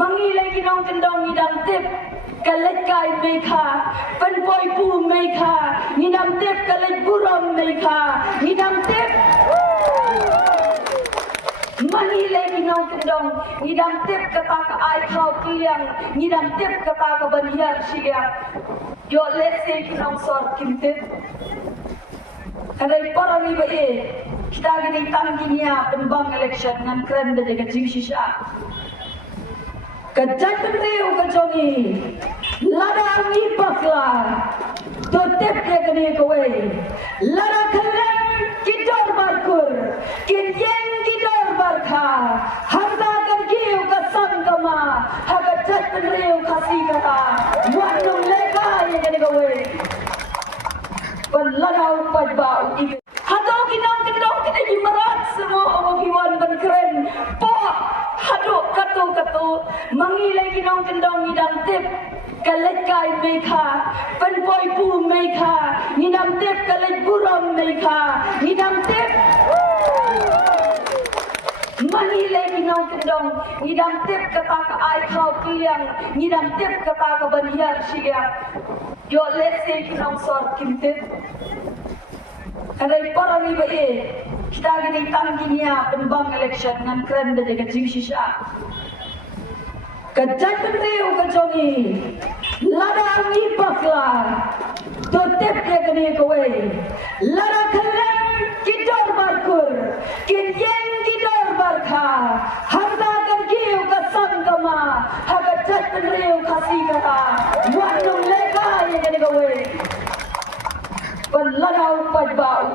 mangilay ginong kendong ngidam tip kalekay meka penpoy pu meka ngidam tip kalek buram meka ngidam tip mangilay ginong kendong ngidam tip kata ka ai khau kliang ngidam tip kata ka banhiar siya yo let's say ginong sort kimtip kadai para riba kita gini tangginya pembang election ngan keren dah jaga jing shisha kejatan reu kejongi ladang ipakla tutip dia kene kowe lada keren kidor barkur kityeng kidor barkha harda kan kiu kasam kama haga jatan reu kasih kata wanung leka ye kene kowe peladau pajbau hadau kinang kendong kita dimerat semua orang hiwan berkeren pok haduk katu mangilai kinang kendong ngidam tip kalekay meka penpoy pu meka ngidam tip kalek buram meka ngidam tip mangilai kinang kendong ngidam tip kata ka ai khau kliang ngidam tip kata ka banhiar siya yo let's say kinang sort kimtip kadai para riba kita gini tangginya pembang election ngan keren dah jaga jing shisha kejatan reu kejongi ladang ipakla tutip dia kene kowe lada keren kidor barkur kityeng kidor barkha harda kan kiu kasam kama haga jatan reu kasih kata wanung leka ye kene kowe peladau pajbau